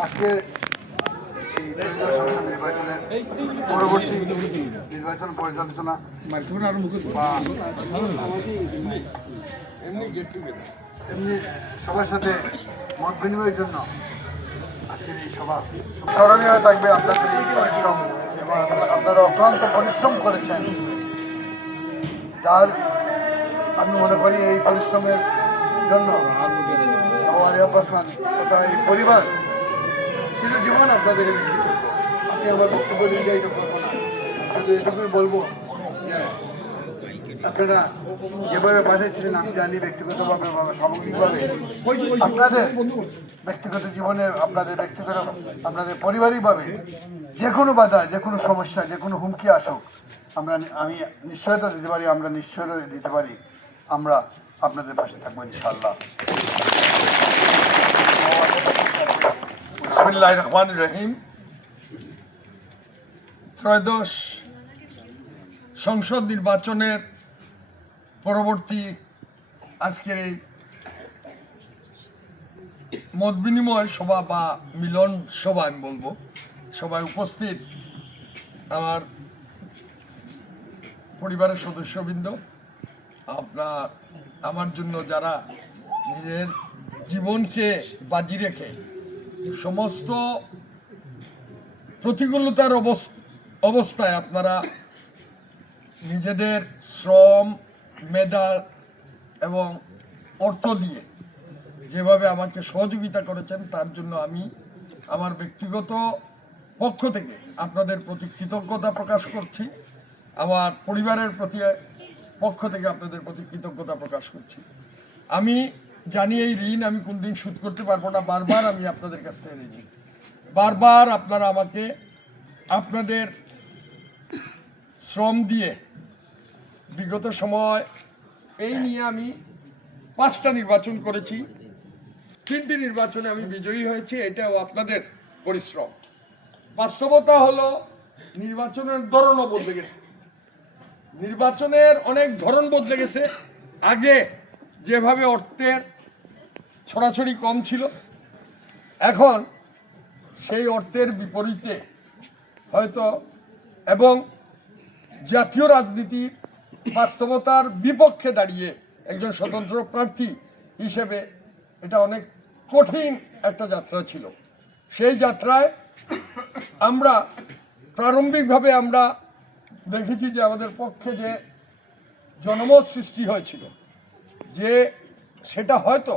আজকে সংসদ নির্বাচনের পরবর্তী নির্বাচন পরিচালনা বা এমনি গেট টুগেদার এমনি সবার সাথে মত বিনিময়ের জন্য আজকের এই সভা স্মরণীয় থাকবে আপনাদের এই পরিশ্রম এবং আপনারা অক্লান্ত পরিশ্রম করেছেন, যার আমি মনে করি এই পরিশ্রমের জন্য তথা এই পরিবার শুধু জীবন আপনাদের লিখিত। আমি আমার বক্তব্য দীর্ঘায়িত করবো না, শুধু এটুকুই বলবো যে আপনারা যেভাবে পাঠিয়েছিলেন আমি জানি ব্যক্তিগতভাবে বা সামগ্রিকভাবে আপনাদের ব্যক্তিগত জীবনে আপনাদের পারিবারিকভাবে যে কোনো বাধা, যে কোনো সমস্যা, যে কোনো হুমকি আসুক আমি নিশ্চয়তা দিতে পারি, আমরা নিশ্চয়তা দিতে পারি আমরা আপনাদের পাশে থাকবো ইনশাআল্লাহ। বিসমিল্লাহির রহমানির রহিম। ত্রয়োদশ সংসদ নির্বাচনের পরবর্তী আজকের এই মত বিনিময় সভা বা মিলন সভা আমি বলবো, সবাই উপস্থিত আমার পরিবারের সদস্যবৃন্দ, আমার জন্য যারা নিজের জীবনকে বাজি রেখে সমস্ত প্রতিকূলতার অবস্থায় আপনারা নিজেদের শ্রম, মেধা এবং অর্থ দিয়ে যেভাবে আমাকে সহযোগিতা করেছেন তার জন্য আমি আমার ব্যক্তিগত পক্ষ থেকে আপনাদের প্রতি কৃতজ্ঞতা প্রকাশ করছি। আমার পরিবারের পক্ষ থেকে আপনাদের প্রতি কৃতজ্ঞতা প্রকাশ করছি। আমি জানি এই ঋণ আমি কোনদিন শোধ করতে পারবো না, বারবার আমি আপনাদের কাছ থেকে ঋণী। বারবার আপনারা আমাকে আপনাদের শ্রম দিয়ে বিগত সময় এই নিয়ে আমি 5টা নির্বাচন করেছি, 3টি নির্বাচনে আমি বিজয়ী হয়েছি, এটাও আপনাদের পরিশ্রম। বাস্তবতা হলো নির্বাচনের ধরনও বদলে গেছে, নির্বাচনের অনেক ধরন বদলে গেছে। আগে যেভাবে অর্থের ছড়াছড়ি কম ছিল, এখন সেই অর্থের বিপরীতে হয়তো এবং জাতীয় রাজনীতির বাস্তবতার বিপক্ষে দাঁড়িয়ে একজন স্বতন্ত্র প্রার্থী হিসেবে এটা অনেক কঠিন একটা যাত্রা ছিল। সেই যাত্রায় আমরা প্রারম্ভিকভাবে আমরা দেখেছি যে আমাদের পক্ষে যে জনমত সৃষ্টি হয়েছিল, যে সেটা হয়তো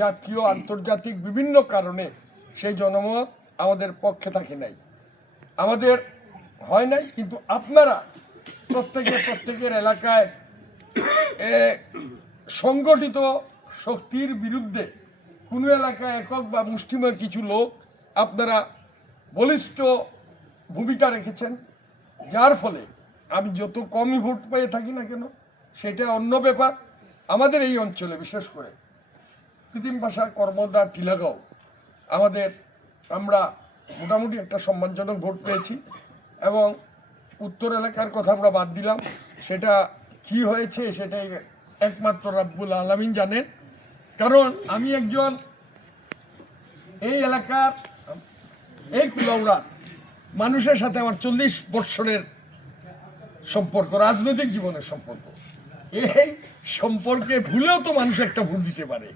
জাতীয় আন্তর্জাতিক বিভিন্ন কারণে সেই জনমত আমাদের পক্ষে থাকে নাই, আমাদের হয় নাই। কিন্তু আপনারা প্রত্যেকের এলাকায় সংগঠিত শক্তির বিরুদ্ধে কোনো এলাকায় একক বা মুষ্টিমেয় কিছু লোক আপনারা বলিষ্ঠ ভূমিকা রেখেছেন, যার ফলে আমি যত কমই ভোট পেয়ে থাকি না কেন সেটা অন্য ব্যাপার। আমাদের এই অঞ্চলে বিশেষ করে কৃত্রিম ভাষা কর্মদা টিলাগাঁও আমরা মোটামুটি একটা সম্মানজনক ভোট পেয়েছি এবং উত্তর এলাকার কথা আমরা বাদ দিলাম, সেটা কি হয়েছে সেটাই একমাত্র রাব্বুল আলামিন জানেন। কারণ আমি একজন এই এলাকার এই কুলাউড়ার মানুষের সাথে আমার 40 বৎসরের সম্পর্ক, রাজনৈতিক জীবনের সম্পর্ক। এই সম্পর্কে ভুলেও তো মানুষ একটা ভোট দিতে পারে,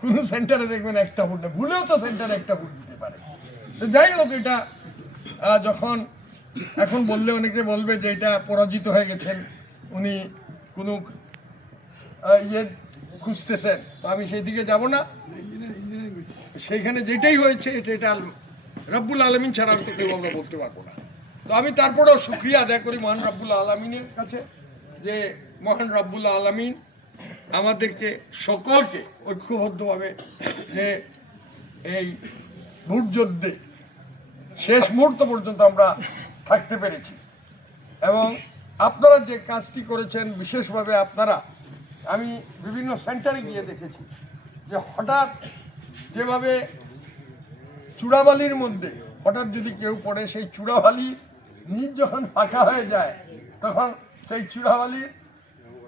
কোনো সেন্টারে দেখবেন একটা ভোট নেই, ভুলেও তো সেন্টারে একটা ভোট দিতে পারে। তো যাই হোক, এটা যখন এখন বললে অনেকে বলবে যে এটা পরাজিত হয়ে গেছেন, উনি কোনো ইয়ে খুঁজতেছেন, তো আমি সেই দিকে যাব না। সেইখানে যেটাই হয়েছে এটা রব্বুল আলামিন ছাড়া তো কেউ আমরা বলতে পারবো না। তো আমি তারপরেও শুকরিয়া আদায় করি মহান রব্বুল আলামিনের কাছে, যে মহান রব্বুল আলামিন আমাদেরকে সকলকে ঐক্যবদ্ধভাবে যে এই ভোট যুদ্ধে শেষ মুহূর্ত পর্যন্ত আমরা থাকতে পেরেছি। এবং আপনারা যে কাজটি করেছেন বিশেষভাবে আমি বিভিন্ন সেন্টারে গিয়ে দেখেছি যে হঠাৎ যেভাবে চূড়াবালির মধ্যে হঠাৎ যদি কেউ পড়ে, সেই চূড়াবালি নিজ যখন ফাঁকা হয়ে যায় তখন সেই চূড়াবালির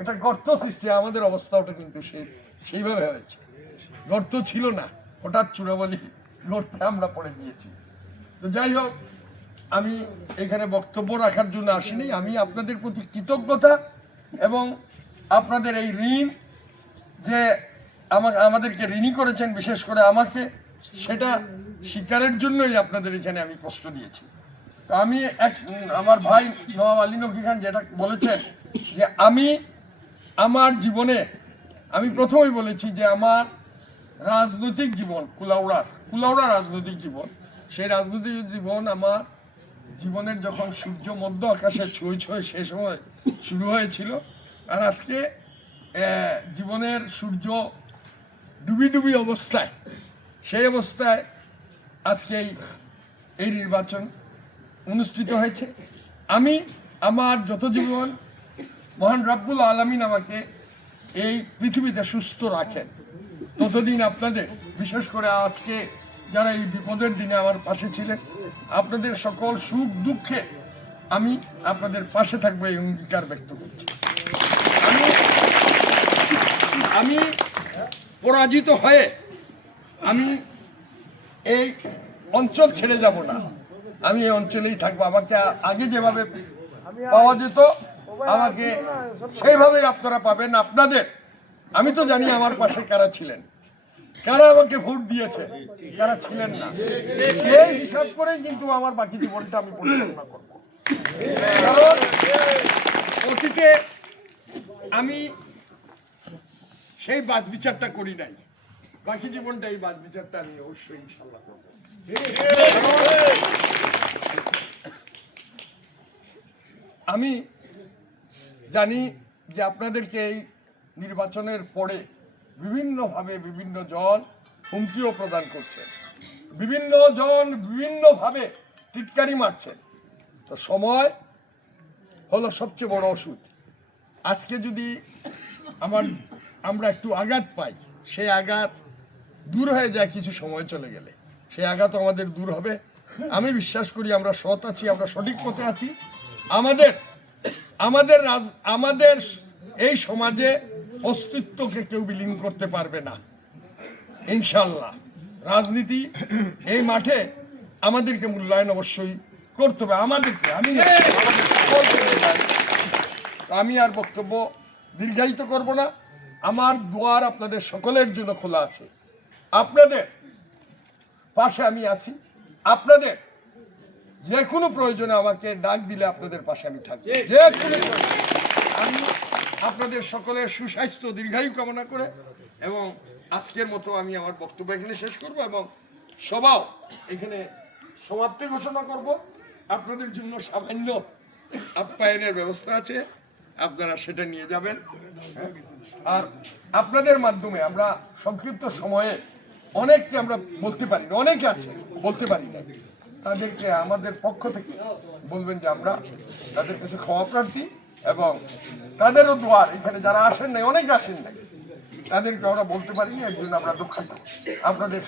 একটা গর্ত সৃষ্টি, আমাদের অবস্থাটা কিন্তু সেইভাবে হয়েছে। গর্ত ছিল না, হঠাৎ চূড়াবালি গর্তে আমরা পড়ে গিয়েছি। তো যাই হোক, আমি এখানে বক্তব্য রাখার জন্য আসিনি। আমি আপনাদের প্রতি কৃতজ্ঞতা এবং আপনাদের এই ঋণ যে আমাদেরকে ঋণী করেছেন, বিশেষ করে আমাকে, সেটা স্বীকারের জন্যই আপনাদের এখানে আমি কষ্ট দিয়েছি। তো আমি আমার ভাই নওয়াব আলী নকি খান যেটা বলেছেন যে আমার জীবনে আমি প্রথমেই বলেছি যে আমার রাজনৈতিক জীবন কুলাউড়া রাজনৈতিক জীবন, সেই রাজনৈতিক জীবন আমার জীবনের যখন সূর্য মধ্য আকাশে ছুঁই সে সময় শুরু হয়েছিল। আর আজকে জীবনের সূর্য ডুবি অবস্থায়, সেই অবস্থায় আজকে এই নির্বাচন অনুষ্ঠিত হয়েছে। আমি আমার যত জীবন মহান রব্বুল আলামিন আমাকে এই পৃথিবীতে সুস্থ রাখেন, ততদিন আপনাদের, বিশেষ করে আজকে যারা এই বিপদের দিনে আমার পাশে ছিলেন, আপনাদের সকল সুখ দুঃখে আমি আপনাদের পাশে থাকবো এই অঙ্গীকার ব্যক্ত করছি। আমি পরাজিত হয়ে আমি এই অঞ্চল ছেড়ে যাব না, আমি এই অঞ্চলেই থাকবো। আমাকে আগে যেভাবে পাওয়া যেত আমাকে সেইভাবেই আপনারা পাবেন। আপনাদের, আমি তো জানি আমার পাশে কারা ছিলেন, কারা আমাকে ভোট দিয়েছে, কারা ছিলেন না, সেই হিসাব করেই কিন্তু আমার বাকি জীবনটা আমি পরিচালনা করব। কারণ অতীতে আমি সেই বাছ বিচারটা করি নাই, বাকি জীবনটা এই বাছ বিচারটা আমি অবশ্যই ইনশাআল্লাহ করব। আমি জানি যে আপনাদেরকে এই নির্বাচনের পরে বিভিন্নভাবে বিভিন্ন জন হুমকিও প্রদান করছেন, বিভিন্ন জন বিভিন্নভাবে টিটকারি মারছেন। তো সময় হলো সবচেয়ে বড় ওষুধ। আজকে যদি আমরা একটু আঘাত পাই, সেই আঘাত দূর হয়ে যায় কিছু সময় চলে গেলে, সেই আঘাত আমাদের দূর হবে। আমি বিশ্বাস করি আমরা সৎ আছি, আমরা সঠিক পথে আছি। আমাদের এই সমাজে অস্তিত্বকে কেউ বিলীন করতে পারবে না ইনশাল্লাহ। রাজনীতি এই মাঠে আমাদেরকে মূল্যায়ন অবশ্যই করতে হবে, আমি আর বক্তব্য দীর্ঘায়িত করব না। আমার দুয়ার আপনাদের সকলের জন্য খোলা আছে, আপনাদের পাশে আমি আছি। আপনাদের যে কোনো প্রয়োজনে আমাকে ডাক দিলে আপনাদের পাশে আমি থাকবো, যে কোনো আমি আপনাদের সকলের সুস্বাস্থ্য দীর্ঘায়ু কামনা করে এবং আজকের মতো আমি আমার বক্তব্য এখানে শেষ করব এবং সবাও এখানে সমাপ্তি ঘোষণা করব। আপনাদের জন্য সামান্য আপ্যায়নের ব্যবস্থা আছে, আপনারা সেটা নিয়ে যাবেন। আর আপনাদের মাধ্যমে আমরা সংক্ষিপ্ত সময়ে অনেককে আমরা বলতে পারি না, অনেকে আছে বলতে পারি না, তাদেরকে আমাদের পক্ষ থেকে বলবেন যে আমরা তাদের কাছে ক্ষমা প্রার্থী এবং তাদেরও দোয়ার, এখানে যারা আসেন নাই, অনেকে আসেন নাই, তাদেরকে আমরা বলতে পারিনি, এর জন্য আমরা দুঃখিত। আপনাদের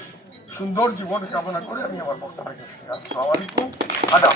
সুন্দর জীবন কামনা করে আমি আমার বক্তব্য শেষ করছি। আসসালামু আলাইকুম, আদাব।